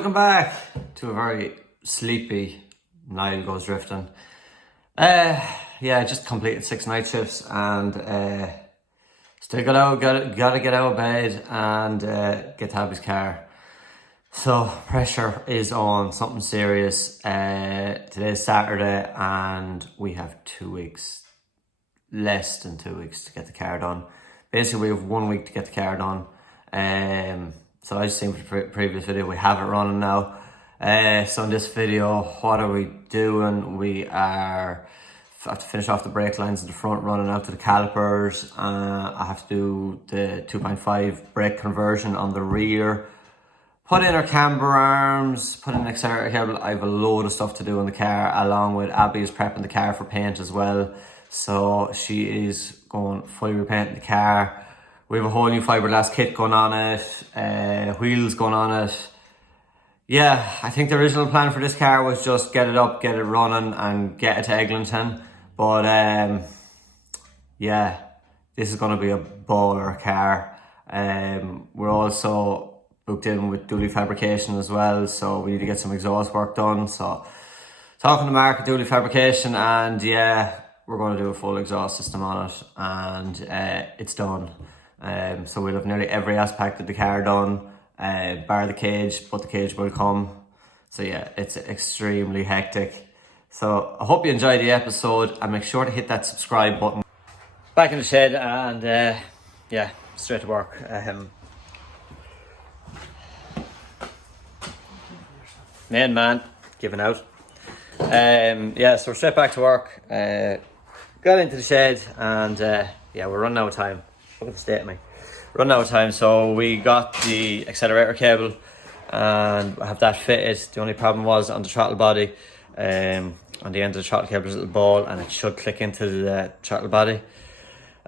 Welcome back to a very sleepy Niall Goes Drifting. Yeah, just completed 6 night shifts and still gotta get out of bed and get to Abbie's car. So pressure is on, something serious. Today's Saturday and we have 2 weeks, less than 2 weeks to get the car done. Basically we have 1 week to get the car done. So I just seen the previous video, we have it running now. So in this video, what are we doing? We have to finish off the brake lines in the front, running out to the calipers. I have to do the 2.5 brake conversion on the rear. Put in our camber arms, put in an accelerator cable. I have a load of stuff to do in the car, along with Abbie's prepping the car for paint as well. So she is going fully repainting the car. We have a whole new fiberglass kit going on it, wheels going on it. Yeah, I think the original plan for this car was just get it up, get it running and get it to Eglinton. But yeah, this is going to be a baller car. We're also booked in with Dooley Fabrication as well, so we need to get some exhaust work done. So talking to Mark at Dooley Fabrication, and yeah, we're going to do a full exhaust system on it, and it's done. So we'll have nearly every aspect of the car done, bar the cage, but the cage will come. So yeah, it's extremely hectic. So I hope you enjoyed the episode and make sure to hit that subscribe button. Back in the shed and yeah, straight to work. Main man giving out. Yeah, so we're straight back to work. Got into the shed and yeah, we're running out of time. Look at the state of me. Running out of time, so we got the accelerator cable and I have that fitted. The only problem was on the throttle body. On the end of the throttle cable there's a little ball and it should click into the throttle body.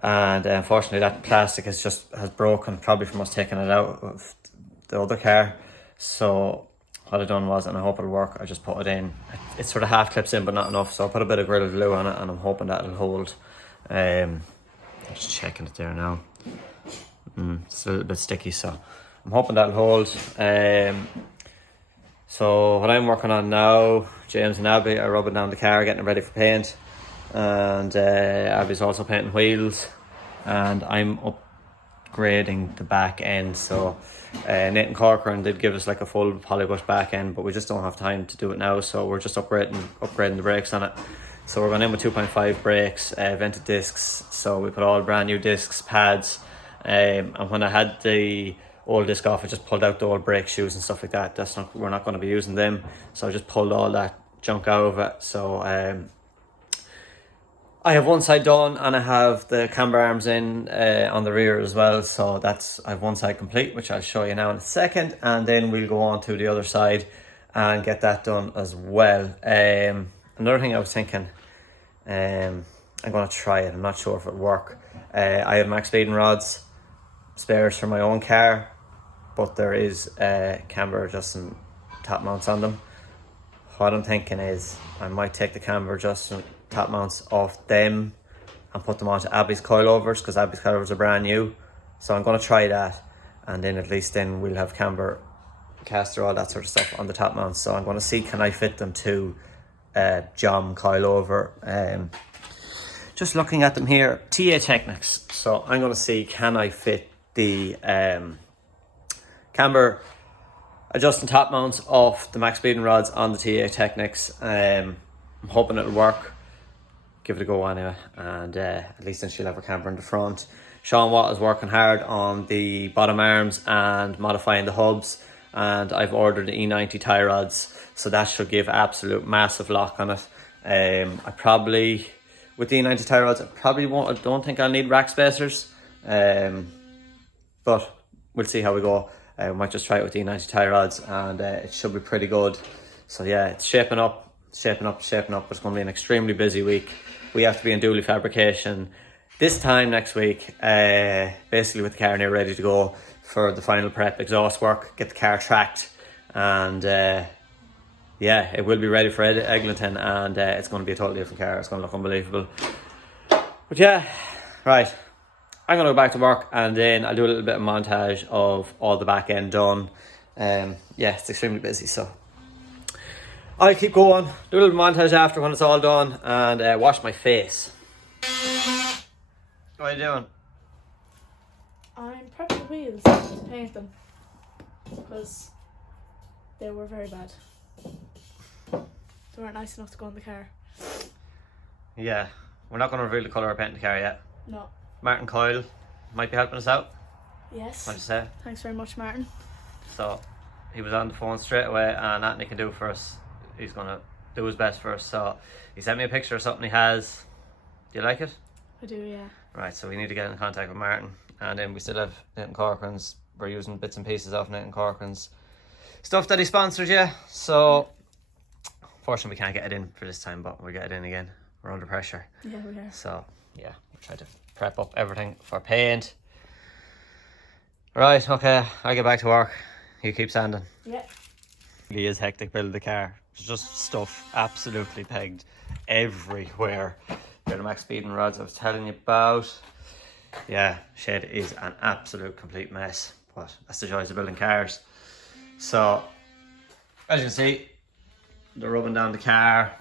And unfortunately that plastic has broken, probably from us taking it out of the other car. So what I done was, and I hope it'll work, I just put it in. It sort of half clips in but not enough, so I put a bit of Gorilla Glue on it and I'm hoping that it'll hold. I'm just checking it there now. It's a little bit sticky, so I'm hoping that'll hold. So what I'm working on now, James and Abbie are rubbing down the car, getting it ready for paint, and Abbie's also painting wheels, and I'm upgrading the back end. So Nathan Corcoran did give us like a full polybush back end, but we just don't have time to do it now, so we're just upgrading the brakes on it. So we're going in with 2.5 brakes, vented discs, so we put all brand new discs, pads, and when I had the old disc off I just pulled out the old brake shoes and stuff like that. We're not going to be using them, so I just pulled all that junk out of it. So I have one side done and I have the camber arms in on the rear as well, so I have one side complete, which I'll show you now in a second, and then we'll go on to the other side and get that done as well. Another thing I was thinking, I'm going to try it, I'm not sure if it'll work. I have max speeding rods, spares for my own car, but there is camber adjusting top mounts on them. What I'm thinking is I might take the camber adjusting top mounts off them and put them onto Abbie's coilovers, because Abbie's coilovers are brand new. So I'm going to try that, and then at least then we'll have camber, caster, all that sort of stuff on the top mounts. So I'm going to see, can I fit them to John coilover. Just looking at them here, TA Technics. So I'm going to see, can I fit the camber adjusting top mounts off the max speeding rods on the TA Technics. I'm hoping it'll work. Give it a go anyway, and at least then she'll have her camber in the front. Sean Watt is working hard on the bottom arms and modifying the hubs, and I've ordered the E90 tie rods, so that should give absolute massive lock on it. I probably, with the E90 tie rods, I don't think I'll need rack spacers, but we'll see how we go. We might just try it with the E90 tie rods, and it should be pretty good. So yeah, it's shaping up, but it's going to be an extremely busy week. We have to be in Dooley Fabrication this time next week, basically with the car near ready to go for the final prep exhaust work, get the car tracked, and yeah, it will be ready for Eglinton, and it's going to be a totally different car. It's going to look unbelievable. But yeah, right, I'm going to go back to work, and then I'll do a little bit of montage of all the back end done, Yeah, it's extremely busy, so I'll keep going, do a little montage after when it's all done, and wash my face. What are you doing? I'm prepping the wheels to paint them because they were very bad. They weren't nice enough to go in the car. Yeah, we're not going to reveal the colour of paint in the car yet. No. Martin Coyle might be helping us out. Yes. What'd you say? Thanks very much, Martin. So he was on the phone straight away, and nothing he can do for us. He's going to do his best for us. So he sent me a picture of something he has. Do you like it? I do, yeah. Right, so we need to get in contact with Martin, and then we still have Nathan Corcoran's. We're using bits and pieces off Nathan Corcoran's stuff that he sponsored, yeah. So unfortunately we can't get it in for this time, but we'll get it in again. We're under pressure. Yeah, we are. So yeah, we'll try to prep up everything for paint. Right, okay, I'll get back to work. You keep sanding. Yeah. It really is hectic building the car. It's just stuff absolutely pegged everywhere. They're the max speeding rods I was telling you about. Yeah, shed is an absolute complete mess, but that's the joys of building cars. So as you can see, they're rubbing down the car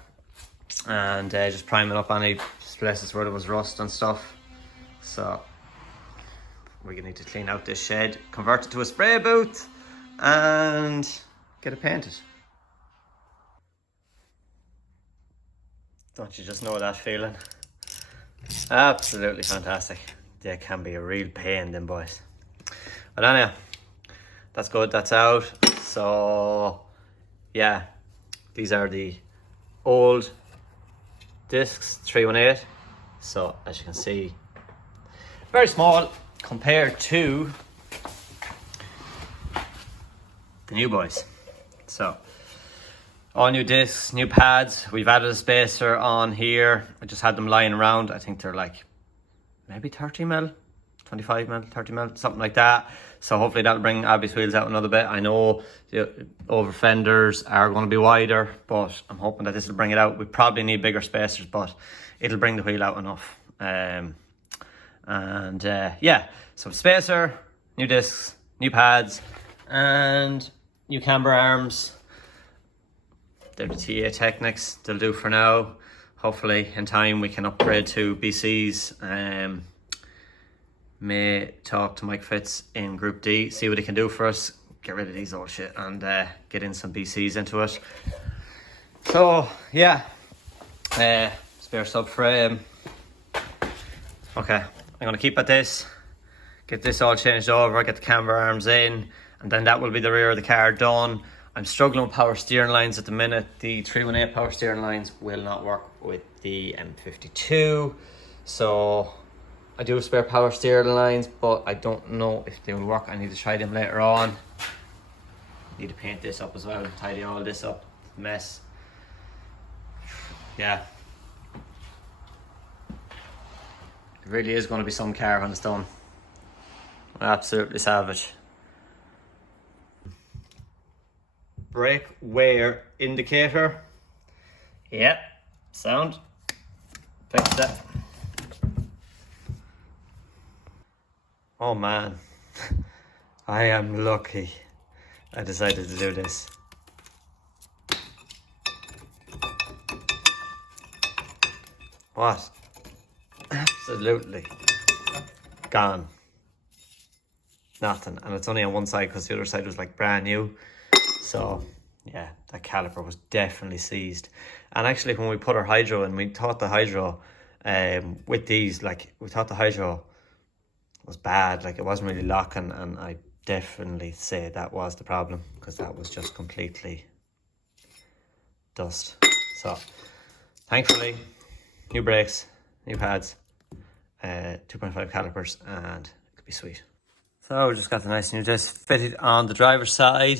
and just priming up any places where there was rust and stuff. So we're gonna need to clean out this shed, convert it to a spray booth, and get it painted. Don't you just know that feeling? Absolutely fantastic. They can be a real pain, them boys. But anyway, that's good, that's out. So yeah, these are the old discs, 318. So as you can see, very small compared to the new boys. So all new discs, new pads. We've added a spacer on here. I just had them lying around. I think they're like maybe 30mm, 25mm, 30mm, something like that. So hopefully that'll bring Abbie's wheels out another bit. I know the over fenders are going to be wider, but I'm hoping that this will bring it out. We probably need bigger spacers, but it'll bring the wheel out enough. Yeah, so spacer, new discs, new pads, and new camber arms. They're the TA Technics, they'll do for now. Hopefully in time we can upgrade to BCs. May talk to Mike Fitz in Group D, see what he can do for us. Get rid of these old shit and get in some BCs into it. So yeah, spare subframe. Okay, I'm gonna keep at this, get this all changed over, get the camber arms in, and then that will be the rear of the car done. I'm struggling with power steering lines at the minute. The 318 power steering lines will not work with the M52. So I do have spare power steering lines, but I don't know if they will work. I need to try them later on. Need to paint this up as well, tidy all this up. Mess. Yeah. It really is going to be some car when it's done. Absolutely savage. Brake wear indicator. Yep, sound. Fix that. Oh man, I am lucky I decided to do this. What? Absolutely gone. Nothing. And it's only on one side because the other side was like brand new. So yeah, that caliper was definitely seized. And actually when we put our hydro in, we thought the hydro with these, like we thought the hydro was bad, like it wasn't really locking, and I definitely say that was the problem because that was just completely dust. So thankfully, new brakes, new pads, 2.5 calipers, and it could be sweet. So we just got the nice new disc fitted on the driver's side,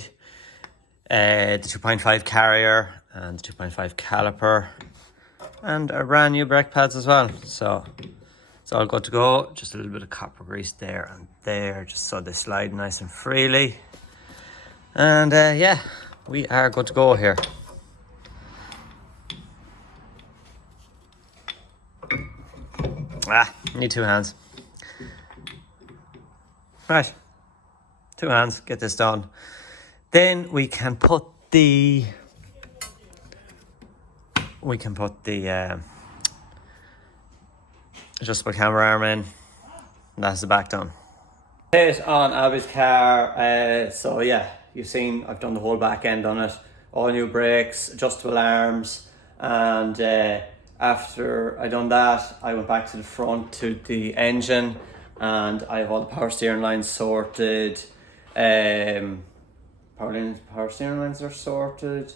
the 2.5 carrier and the 2.5 caliper, and our brand new brake pads as well. So it's all good to go. Just a little bit of copper grease there and there, just so they slide nice and freely. And yeah, we are good to go here. Need two hands. Right, two hands, get this done. Then we can put the adjustable camera arm in, and that's the back done. Hit on Abbie's car, so yeah, you've seen I've done the whole back end on it, all new brakes, adjustable arms, and after I done that, I went back to the front to the engine, and I have all the power steering lines sorted. Power steering lines are sorted.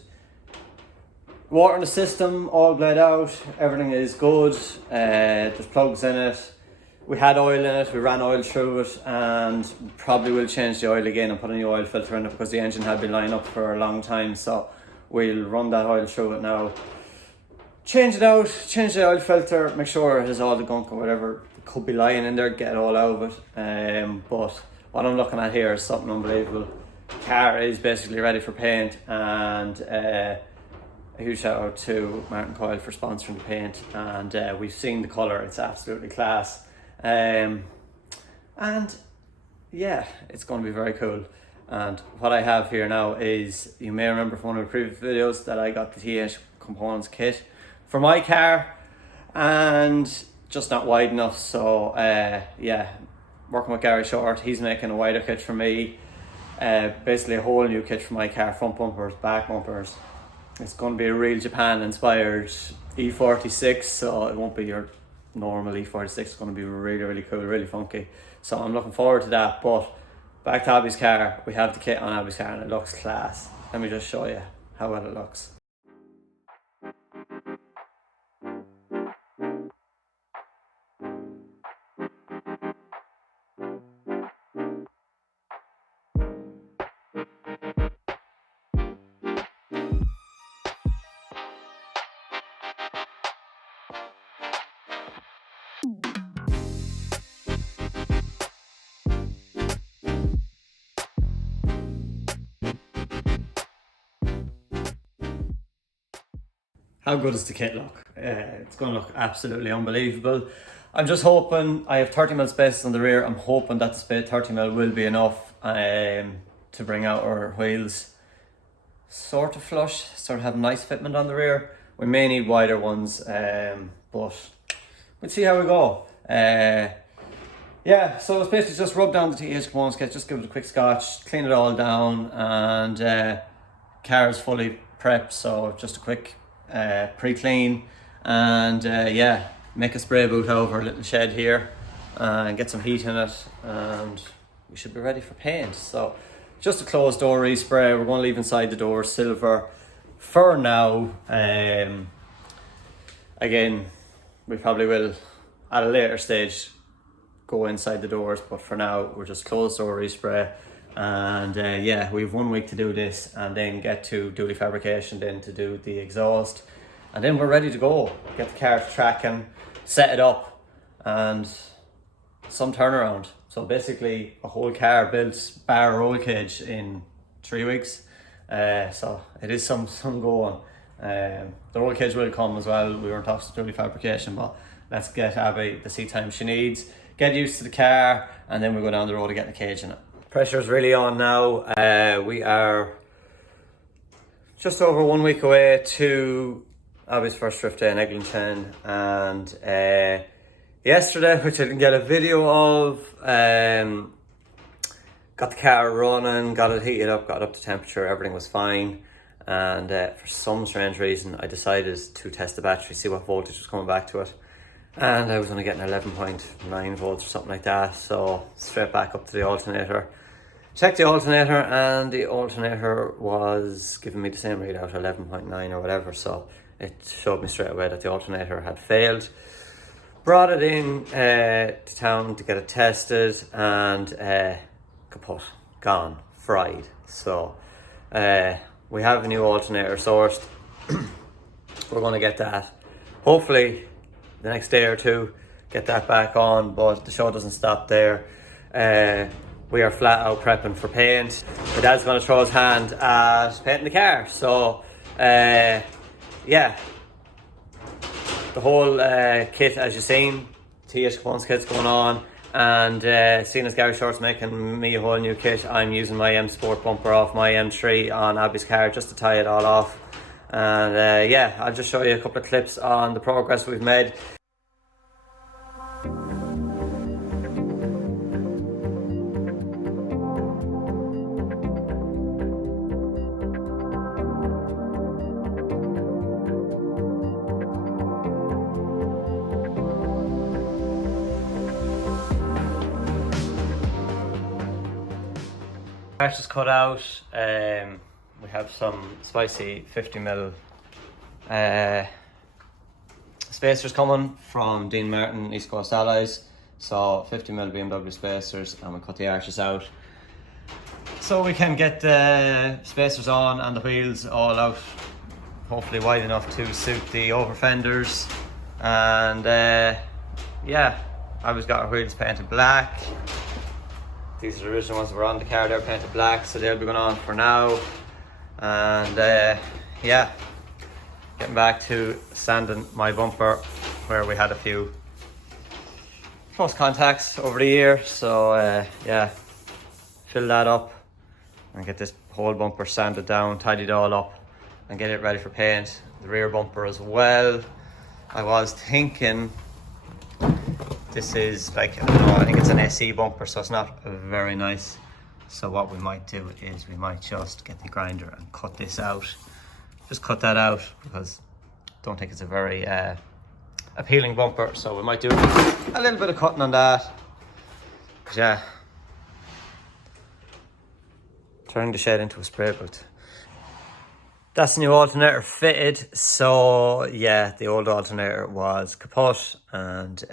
Water in the system, all bled out, everything is good. There's plugs in it. We had oil in it, we ran oil through it, and probably will change the oil again and put a new oil filter in it because the engine had been lying up for a long time. So we'll run that oil through it now. Change it out, change the oil filter, make sure it has all the gunk or whatever could be lying in there, get it all out of it. But what I'm looking at here is something unbelievable. The car is basically ready for paint, and a huge shout out to Martin Coyle for sponsoring the paint, and we've seen the colour, it's absolutely class. And yeah, it's going to be very cool. And what I have here now is, you may remember from one of the previous videos that I got the TH components kit for my car, and just not wide enough. So yeah, working with Gary Short, he's making a wider kit for me. Basically a whole new kit for my car, front bumpers, back bumpers. It's going to be a real Japan inspired E46, so it won't be your normal E46. It's going to be really, really cool, really funky. So I'm looking forward to that. But back to Abbie's car, we have the kit on Abbie's car and it looks class. Let me just show you how well it looks. How good does the kit look? It's going to look absolutely unbelievable. I'm just hoping, I have 30mm space on the rear. I'm hoping that the 30mm will be enough to bring out our wheels sort of flush, sort of have a nice fitment on the rear. We may need wider ones, but we'll see how we go. Yeah, so it's basically just rub down the TH components kit, just give it a quick scotch, clean it all down, and car is fully prepped, so just a quick pre-clean, and yeah, make a spray boot out of our little shed here and get some heat in it, and we should be ready for paint. So just a closed door respray. We're going to leave inside the door silver for now. Again, we probably will at a later stage go inside the doors, but for now we're just closed door respray. And yeah, we have 1 week to do this, and then get to duty fabrication, then to do the exhaust, and then we're ready to go. Get the car tracking, set it up, and some turnaround. So basically a whole car built bar roll cage in 3 weeks. So it is some going. The roll cage will come as well. We were in talks to duty fabrication, but let's get Abbie the seat time she needs, get used to the car, and then we go down the road to get the cage in it. Pressure's really on now. We are just over 1 week away to Abbie's first drift day in Eglinton, and yesterday, which I didn't get a video of, got the car running, got it heated up, got it up to temperature, everything was fine, and for some strange reason I decided to test the battery, see what voltage was coming back to it, and I was only getting 11.9 volts or something like that. So straight back up to the alternator, checked the alternator, and the alternator was giving me the same readout, 11.9 or whatever. So it showed me straight away that the alternator had failed. Brought it in to town to get it tested, and kaput, gone, fried. So we have a new alternator sourced. We're going to get that hopefully the next day or two, get that back on, but the show doesn't stop there. We are flat out prepping for paint. My dad's going to throw his hand at painting the car. So yeah, the whole kit, as you've seen, TH components kit's going on, And seeing as Gary Short's making me a whole new kit, I'm using my M Sport bumper off my M3 on Abbie's car just to tie it all off. And yeah, I'll just show you a couple of clips on the progress we've made. Arch is cut out. We have some spicy 50mm spacers coming from Dean Martin East Coast Allies. So 50mm Bmw spacers, and we cut the arches out so we can get the spacers on and the wheels all out, hopefully wide enough to suit the over fenders. And yeah, I've got our wheels painted black. These are the original ones that were on the car, they're painted black, so they'll be going on for now. And yeah, getting back to sanding my bumper where we had a few close contacts over the year. So yeah, fill that up and get this whole bumper sanded down, tidy it all up and get it ready for paint. The rear bumper as well. I was thinking, this is like, I don't know, I think it's an SE bumper, so it's not very nice. So what we might do is we might just get the grinder and cut this out. Just cut that out because I don't think it's a very appealing bumper. So we might do a little bit of cutting on that. Yeah. Turning the shed into a spray booth. That's the new alternator fitted. So yeah, the old alternator was kaput, and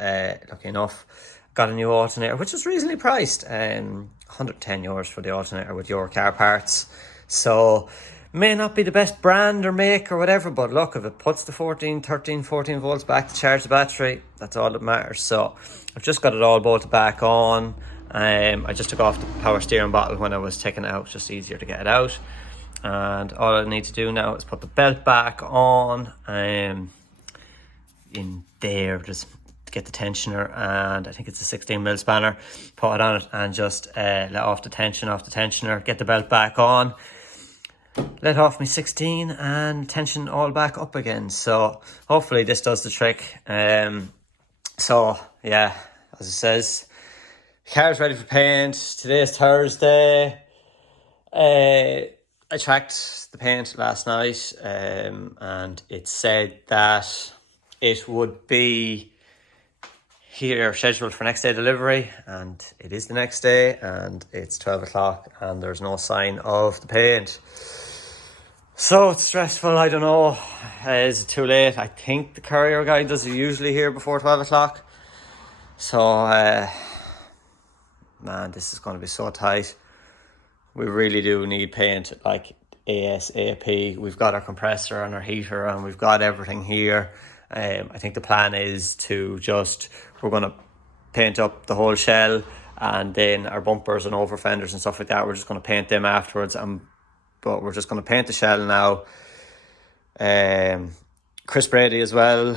lucky enough got a new alternator which was reasonably priced, 110 euros for the alternator with your car parts. So may not be the best brand or make or whatever, but look, if it puts the 14 volts back to charge the battery, that's all that matters. So I've just got it all bolted back on. I just took off the power steering bottle when I was taking it out, just easier to get it out. And all I need to do now is put the belt back on in there, just to get the tensioner, and I think it's a 16mm spanner. Put it on it and just let off the tension off the tensioner, get the belt back on, let off my 16 and tension all back up again. So hopefully this does the trick. So yeah, as it says, the car's ready for paint. Today's Thursday. I tracked the paint last night, and it said that it would be here scheduled for next day delivery, and it is the next day, and it's 12 o'clock and there's no sign of the paint. So it's stressful. I don't know, is it too late? I think the courier guy does it usually here before 12 o'clock. So man, this is going to be so tight. We really do need paint like ASAP. We've got our compressor and our heater and we've got everything here. I think the plan is to we're going to paint up the whole shell, and then our bumpers and over fenders and stuff like that, we're just going to paint them afterwards. But we're just going to paint the shell now. Chris Brady as well.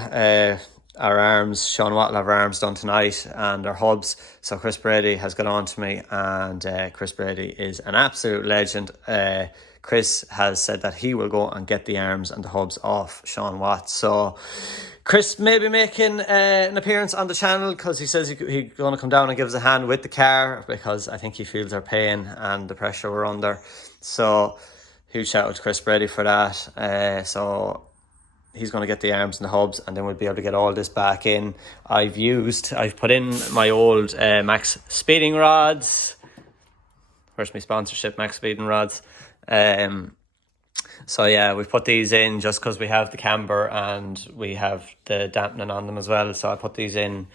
Our arms, Sean Watt will have our arms done tonight, and our hubs. So Chris Brady has got on to me, and Chris Brady is an absolute legend. Chris has said that he will go and get the arms and the hubs off Sean Watt. So Chris may be making an appearance on the channel, because he says he's going to come down and give us a hand with the car, because I think he feels our pain and the pressure we're under. So huge shout out to Chris Brady for that. So he's going to get the arms and the hubs, and then we'll be able to get all this back in. I've put in my old Max speeding rods. Where's my sponsorship, Max speeding rods? So yeah, we've put these in just because we have the camber and we have the dampening on them as well. So I put these in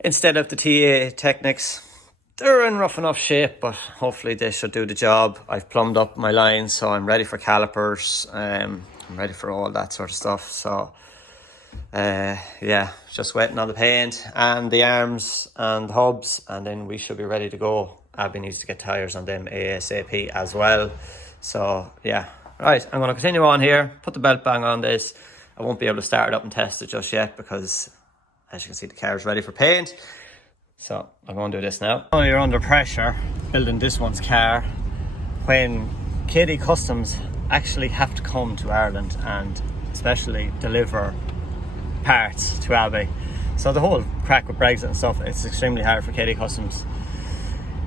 instead of the TA Technics. They're in rough enough shape, but hopefully they should do the job. I've plumbed up my lines, so I'm ready for calipers. I'm ready for all that sort of stuff. So yeah, just waiting on the paint and the arms and the hubs, and then we should be ready to go. Abbie needs to get tyres on them ASAP as well. So yeah, right, I'm going to continue on here, put the belt bang on this. I won't be able to start it up and test it just yet because, as you can see, the car is ready for paint. So I'm going to do this now. Oh, you're under pressure building this one's car when KD Customs actually have to come to Ireland and especially deliver parts to Abbey. So the whole crack with Brexit and stuff, it's extremely hard for KD Customs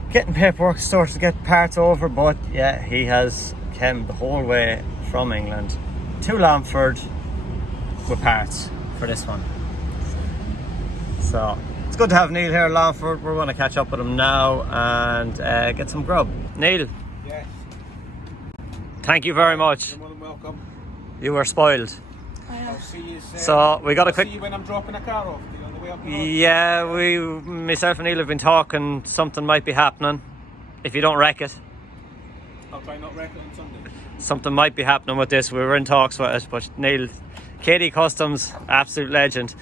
getting paperwork sorted to get parts over, but yeah, he has come the whole way from England to Longford with parts for this one. So it's good to have Neil here at Longford. We're going to catch up with him now and get some grub. Neil. Yes. Thank you very much. You're more than welcome. You were spoiled. I'll see you. So we got a quick. See you when I'm dropping a car off. On the way up the road. Yeah, myself and Neil have been talking. Something might be happening. If you don't wreck it, I'll try not wreck it on Sunday. something might be happening with this. We were in talks with it, but Neil, KD Customs, absolute legend.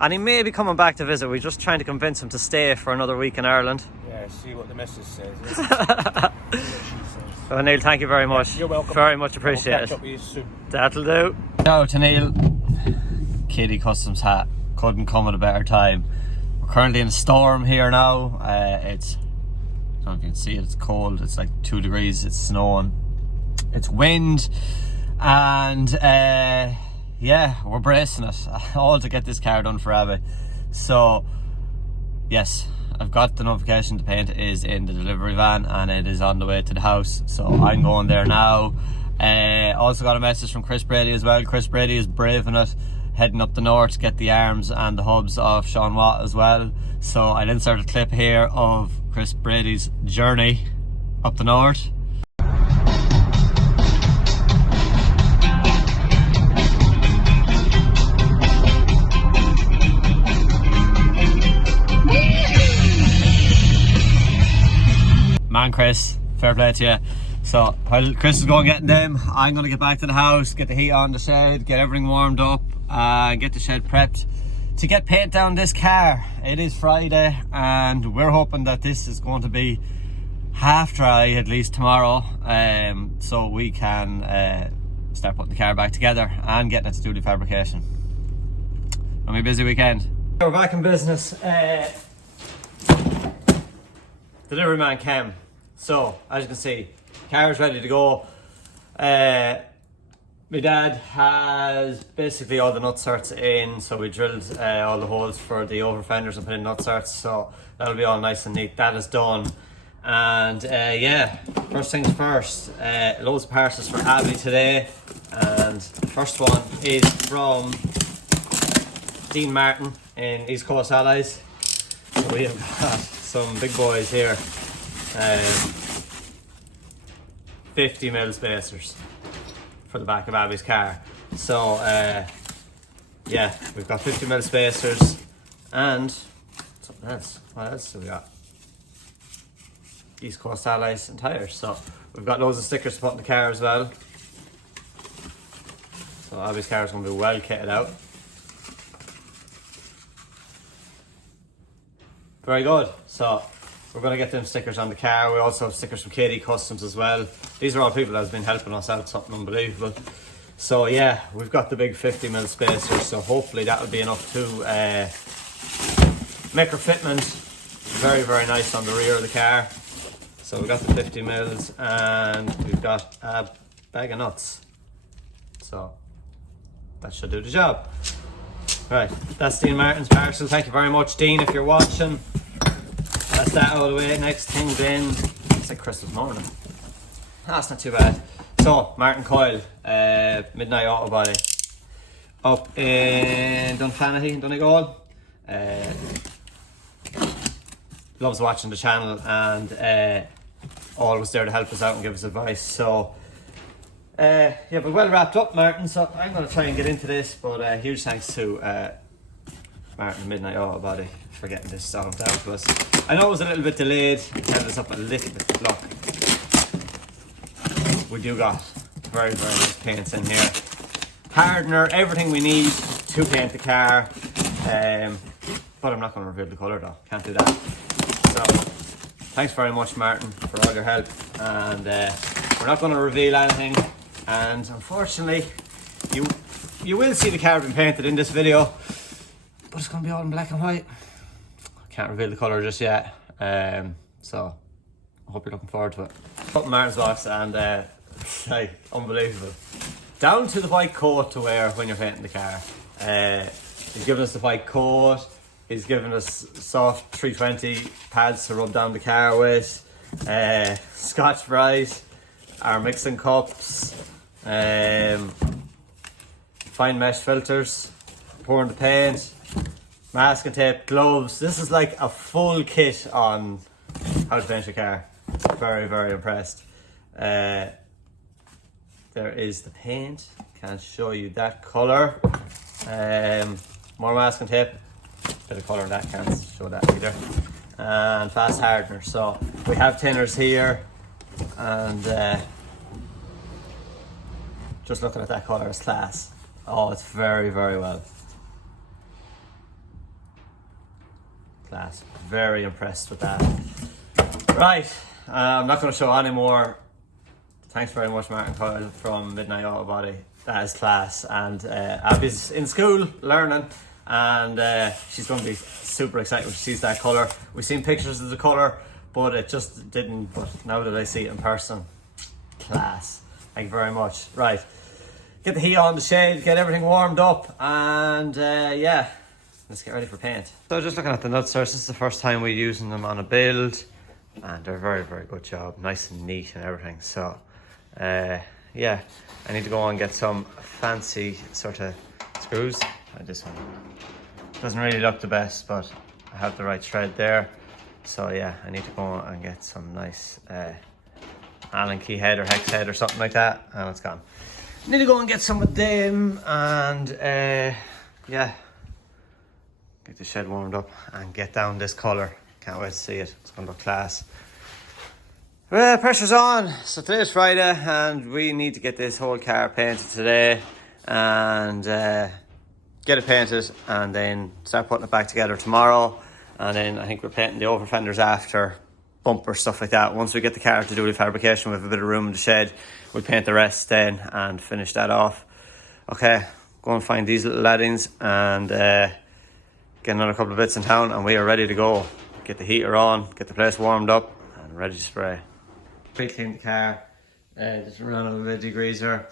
And he may be coming back to visit. We're just trying to convince him to stay for another week in Ireland. Yeah, see what the missus says. See what she says. Well, Neil, thank you very much. You're welcome. Very much We'll appreciated. catch up with you soon. That'll do. Ciao to Neil. KD Customs hat. Couldn't come at a better time. We're currently in a storm here now. It's, I don't know if you can see it, it's cold. It's like 2 degrees. It's snowing. It's wind. And yeah, we're bracing it all to get this car done for Abbie. So yes, I've got the notification the paint is in the delivery van and it is on the way to the house. So I'm going there now. Also got a message from Chris Brady as well. Chris Brady is braving it, heading up the north to get the arms and the hubs of Sean Watt as well. So I'll insert a clip here of Chris Brady's journey up the north. Man, Chris, fair play to you. So while Chris is going getting them, I'm going to get back to the house, get the heat on the shed, get everything warmed up, get the shed prepped to get paint down this car. It is Friday and we're hoping that this is going to be half dry at least tomorrow, so we can start putting the car back together and getting it to do the fabrication. Gonna be a busy weekend. We're back in business. Delivery man came. So, as you can see, car is ready to go. My dad has basically all the nut certs in, so we drilled all the holes for the over fenders and put in nut certs, so that'll be all nice and neat. That is done. And yeah, first things first, loads of parcels for Abbie today. And the first one is from Dean Martin in East Coast Allies. So we have got some big boys here. 50mm spacers for the back of Abbie's car. So yeah, we've got 50mm spacers and something else. What else do we got? East Coast Allies and tyres. So we've got loads of stickers to put in the car as well. So Abbie's car is going to be well kitted out. Very good. So we're going to get them stickers on the car. We also have stickers from KD Customs as well. These are all people that have been helping us out, something unbelievable. So yeah, we've got the big 50mm spacers, so hopefully that will be enough to make our fitment very, very nice on the rear of the car. So we've got the 50mm and we've got a bag of nuts. So that should do the job. Right, that's Dean Martin's parcel. Thank you very much, Dean, if you're watching. That's that out of the way. Next thing then, it's like Christmas morning. That's not too bad. So, Martin Coyle, Midnight Auto Body, up in Dunfanaghy, Donegal. Loves watching the channel and always there to help us out and give us advice. So, yeah, we're well wrapped up, Martin. So I'm going to try and get into this, but huge thanks to Martin Midnight Auto Body for getting this sorted out to us. I know it was a little bit delayed, it held us up a little bit, but look, we do got very, very nice paints in here. Hardener, everything we need to paint the car, but I'm not going to reveal the colour though, can't do that. So, thanks very much, Martin, for all your help, and we're not going to reveal anything, and unfortunately, you will see the car being painted in this video, but it's going to be all in black and white. can't reveal the colour just yet. So I hope you're looking forward to it. Put Martin's box and like unbelievable. Down to the white coat to wear when you're painting the car. He's given us the white coat. He's given us soft 320 pads to rub down the car with. Scotch Brite, our mixing cups, fine mesh filters, pouring the paint, masking tape, gloves. This is like a full kit on how to paint your car. Very, very impressed. There is the paint. Can't show you that colour. More masking tape. Bit of colour in that, can't show that either. And fast hardener. So we have tinners here, and just looking at that colour is class. Oh, it's very, very well. Class. Very impressed with that. Right, I'm not going to show any more. Thanks very much, Martin Coyle from Midnight Auto Body. That is class. And Abbie's in school learning, and she's going to be super excited when she sees that colour. We've seen pictures of the colour, but it just didn't. But now that I see it in person, class. Thank you very much. Right, get the heat on the shade, get everything warmed up, and yeah, let's get ready for paint. So just looking at the nuts there, this is the first time we're using them on a build, and they're very, very good job, nice and neat and everything. So yeah, I need to go and get some fancy sort of screws. This one doesn't really look the best, but I have the right thread there. So yeah, I need to go and get some nice Allen key head or hex head or something like that, and it's gone. Need to go and get some of them, and yeah, get the shed warmed up and get down this colour. Can't wait to see it. It's gonna look class. Well, pressure's on. So today's Friday, and we need to get this whole car painted today, and get it painted, and then start putting it back together tomorrow. And then I think we're painting the over fenders after, bumper, stuff like that. Once we get the car to do the fabrication, we have a bit of room in the shed. We'll paint the rest then and finish that off. Okay, go and find these little laddings and get another couple of bits in town, and we are ready to go. Get the heater on, get the place warmed up, and ready to spray. Pre-cleaned the car, just ran a bit of degreaser,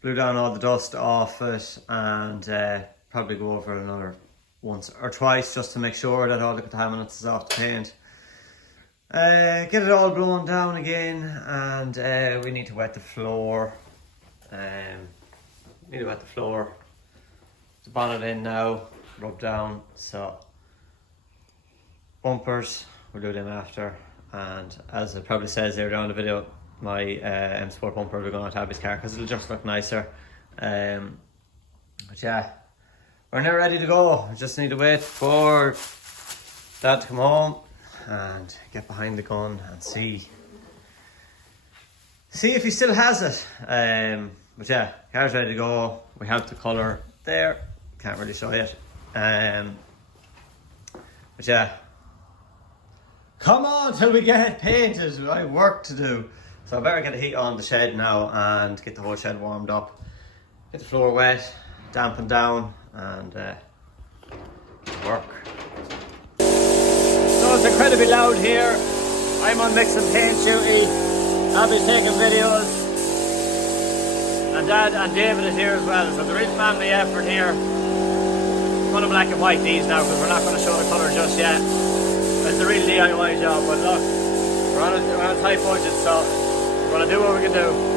blew down all the dust off it, and probably go over another once or twice just to make sure that all the contaminants is off the paint. Get it all blown down again, and we need to wet the floor. The bonnet in now, rub down. So bumpers, we'll do them after. And as it probably says earlier on in the video, my M Sport bumper will be going to Abbie's car because it'll just look nicer. But yeah, we're now ready to go. We just need to wait for Dad to come home and get behind the gun and see if he still has it. But yeah, car's ready to go. We have the colour there. Can't really show it. But yeah, come on till we get it painted. I have work to do. So I better get the heat on the shed now and get the whole shed warmed up. Get the floor wet, dampen down, and work. So it's incredibly loud here. I'm on mix and paint duty. Abbie's taking videos, and Dad and David is here as well. So there is family effort here. Kind of black and white these now because we're not going to show the colour just yet. It's a real DIY job, but look, we're on a tight budget, so we're going to do what we can do.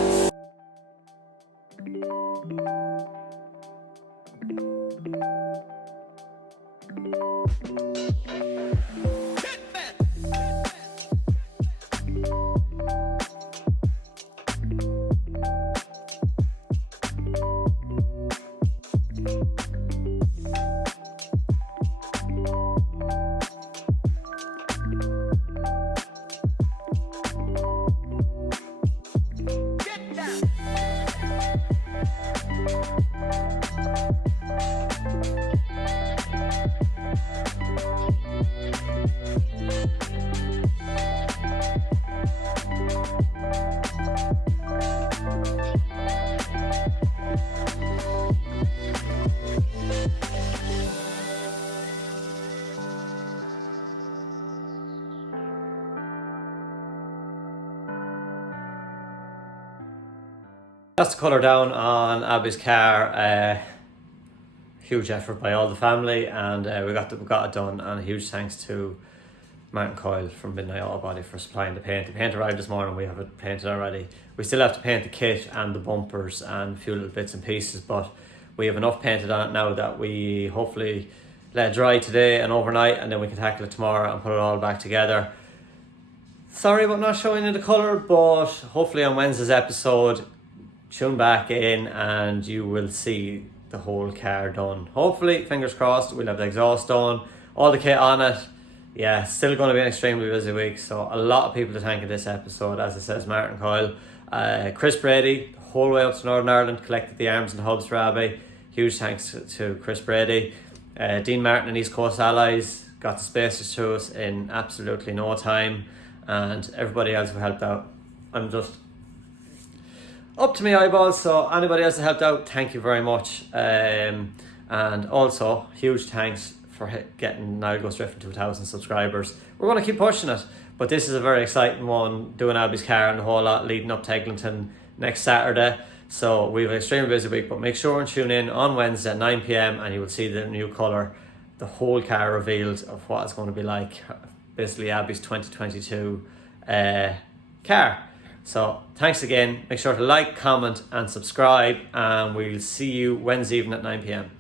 That's the colour down on Abbie's car. Huge effort by all the family, and we got it done. And a huge thanks to Martin Coyle from Midnight Auto Body for supplying the paint. The paint arrived this morning. We have it painted already. We still have to paint the kit and the bumpers and a few little bits and pieces, but we have enough painted on it now that we hopefully let it dry today and overnight, and then we can tackle it tomorrow and put it all back together. Sorry about not showing you the colour, but hopefully on Wednesday's episode, tune back in and you will see the whole car done. Hopefully, fingers crossed, we'll have the exhaust done, all the kit on it. Yeah, still going to be an extremely busy week, so a lot of people to thank in this episode. As it says, Martin Coyle, Chris Brady, the whole way up to Northern Ireland, collected the arms and the hubs for Abbie. Huge thanks to Chris Brady. Dean Martin and East Coast Allies got the spacers to us in absolutely no time, and everybody else who helped out. I'm just up to my eyeballs, so anybody else that helped out, thank you very much. And also, huge thanks for getting Niall Goes Drifting to 1,000 subscribers. We're going to keep pushing it, but this is a very exciting one, doing Abbie's car and the whole lot leading up to Eglinton next Saturday. So we have an extremely busy week, but make sure and tune in on Wednesday at 9 p.m. and you will see the new colour, the whole car revealed of what it's going to be like, basically Abbie's 2022 car. So thanks again. Make sure to like, comment and subscribe, and we'll see you Wednesday evening at 9 p.m.